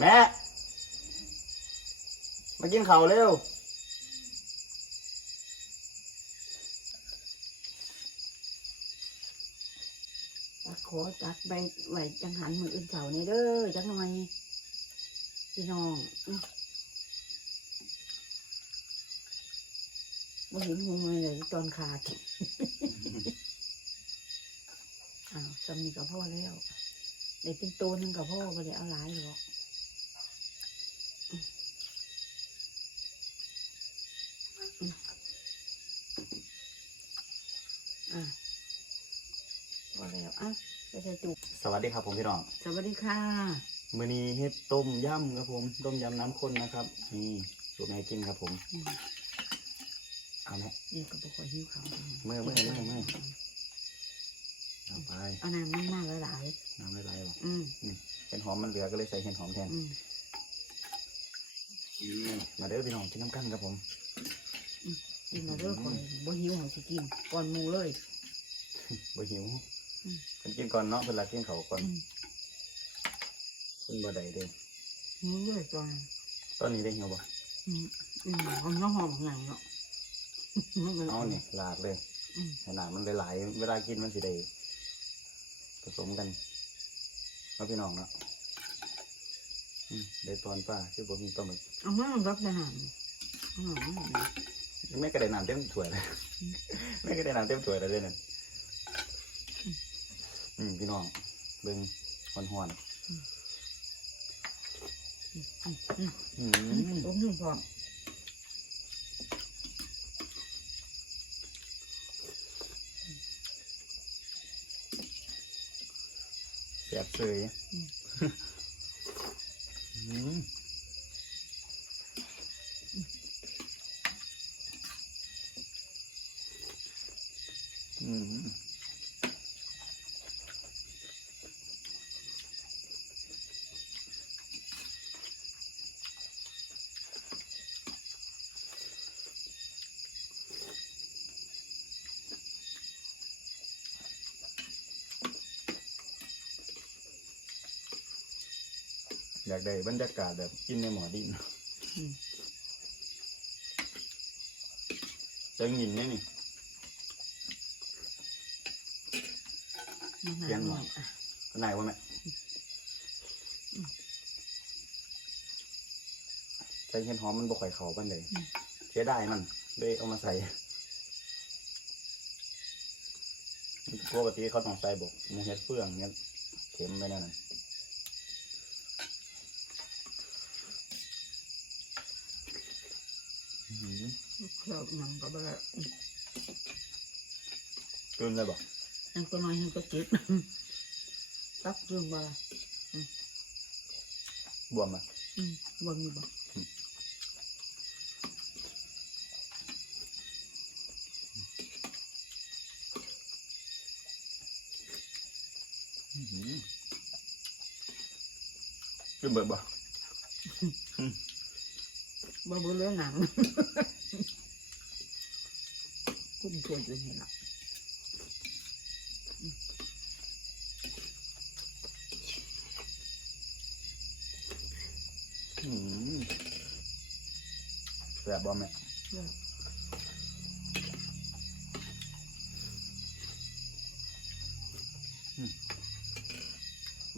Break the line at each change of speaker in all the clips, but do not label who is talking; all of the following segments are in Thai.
แม่มากินข้าวเร็ว
ตักขอตักใบไหวจังหันมืออื่นเสาในเด้อจักหน่อยพี่น้องอื้อบ่เห็นหงเลยตอนขาด อ้าวสามีกับพ่อแล้วเด็กเป็นตัวหนึ่งกับพ่อก็เลยเอาหลายหรอกอื้ออื้อ อะพอแล้วอะไปใส่จุก
สวัสดีครับผมพี่น้อง
สวัสดีค่ะ
มื้อนี้เฮ็ดต้มยำครับผม ต้มยำน้ำข้นนะครับ นี่สูตรแม่กินครับผม
อืม
เอาไหม
นี่ก็บอกว่าหิวเขาว
เมื่อเมื่อเมื่อเมื่อเอาไป
เอาน้ำมันมากหลาย
น้ำไหลๆว่ะ
ๆอืม
เห็นหอมมันเหลือก็เลยใส่เห็ดหอมแทน
อืม
นี่มาเด้อพี่น้องกินน้ำกันครับผม
กินมาเด้อคนบ่หิวเขาสิกินก่อนหมูเลย
บ่หิว
อืม
เพิ่นกินก่อนเนาะเพิ่นลากินเขาวก่อน
อืม
เพิ่นบ่ได้เด้
หิวเลยก่อน
ตอนนี้ได้หิวบ่
อืมอืมเอาน้ำหอมหนังเนาะมันก็
เอานี่ลาดเลย
อืม
ขนาดมันหลายๆเวลากินมันสิได้ผสมกันเนาะพี่น้องเนาะอืมได้ตอนป้าคือบ่มีปลาหมึก
เอามารับทหารอืม
แม่ก็ได้น้ำเต็มถ้วยเลยแม่ก็ได้น้ำเต็มถ้วยแล้วเด้นั่นอืมพี่น้องเบิ่งหอน
อืมอืม
ๆอืม
ต้มนึ่งพร้อม
แซ่บเสยอืมอืม อยากได้บรรยากาศแบบกินในหมอดิน
อืม
จะยินไหมนี่
มันห
เปลี่ยนหม
น่
อ
อยอะ
ข้างในว่าไหมใส่เห็ดหอมมันบ่ค่อยเข้าปันเลยเสียดายมันเลยเอามาใส่ปกติเขาต้องใส่บกหมูเห็ดเฟืองเนี่ยเข็มไปนั่นน่ะอื้อหือ
เคลือบหนังก็บ่ได้อืม
กลืนเลยบ่
ยังก็น้อยยังก็จิตตักเรื่องว่า
บวมอะ
อืมบ่มีบ่
อื้อหือขึ้นเบิดบ่
บ่เบื่อเลยหนังพุ่มช่วยอยู่นี่ล่ะ
อื้อหือแซ่บบ่แม่
เพื่อ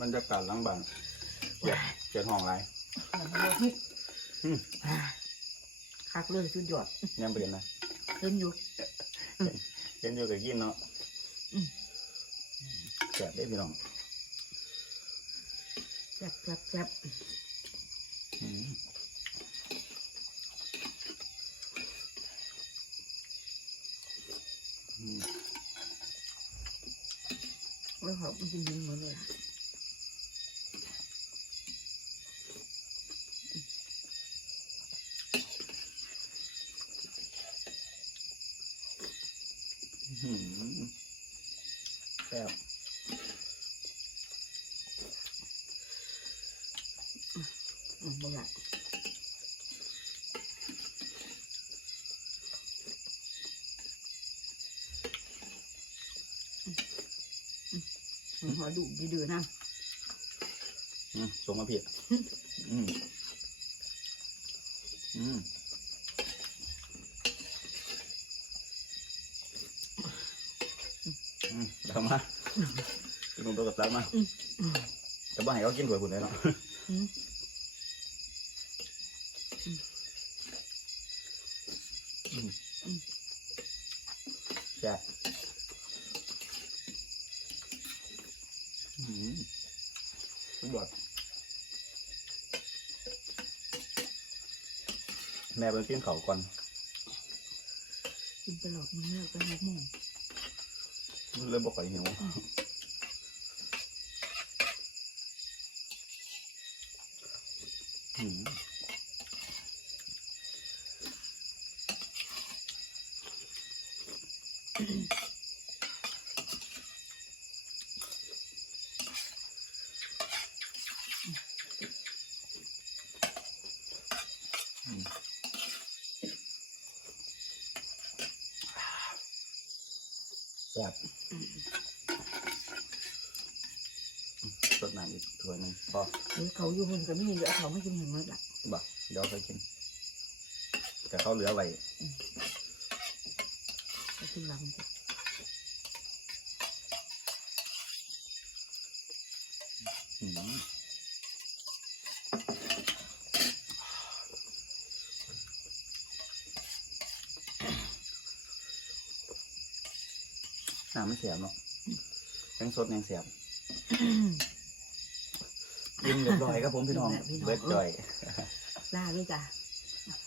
บ
รรยากาศหลังบ้านเกียดเกียดห้องไร
เอามาเลย
อืม
อ่า คักเลยสุดยอด
ยังเปลี่ยนนะ
เห็นอยู่
เห็นอยู่กับกินเนาะ
อืม
แซ่บได้พี่น้อง
แซ่บแซ่บแซ่บ
อื้อหือ
โอ้ยเขามันจะยิงหมดเลยอะ
อื้อหือแซ่บ
อืมบ่อยากอืมอืมหัวดุดีดื้อนะ
อืมส่งมาพี่อืมอืมอืมเดี๋ยว มากินนมตัวกับตักมา
อืม
แต่บ้านให้เขากินด้วยคุณเลยเนาะแซ่บอืมสุดยอดแม่เป็นกินเขาก่อน
กินตลอดมันเลิกไปหกโมง
เลยบอกไปหิวอืมแซ่บสดน้ำอีกถ้วยหนึงพอ
เดี๋ยวเขาอยู่หุ่นก็ไม่มีเหลือเขาไม่กินเห็นหมดละ
บ่เดี๋ยวไปกินแต่เขาเหลือไว้
ก็
น้ำไม่เสียบเนาะแป้งสดยังเสียบกินเรียบร้อยครับผมพี่น้องเบิร์ดจอย
ลาด้วยจ้ะ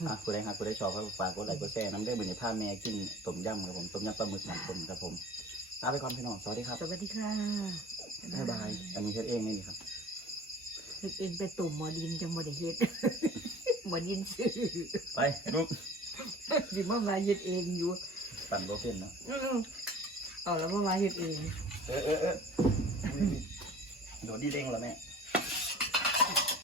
อะคุณได้ครับคุณได้ชอบครับฝากกดไลค์กดแชร์น้ำได้เหมือนในภาพแม่กินต้มยำครับผมต้มยำปลาหมึกหนังต้มครับผมลาไปก่อนพี่น้องสวัสดีครับ
สวัสดีค่ะ
บ๊ายบายอันนี้เฮ็ดเองนี่นี่ครับ
เฮ็ดเองไปตุ่มหมอดินจังหมดเฮ็ดหมอดินซื้อ
ไปลูก
ดิมามาเฮ็ดเองอยู่
ปั่นโรเป็นเนาะ
อื้อ เอาแล้วมามาเฮ็ดเอง
เออเออเออโดดดีเด้งแล้วแม่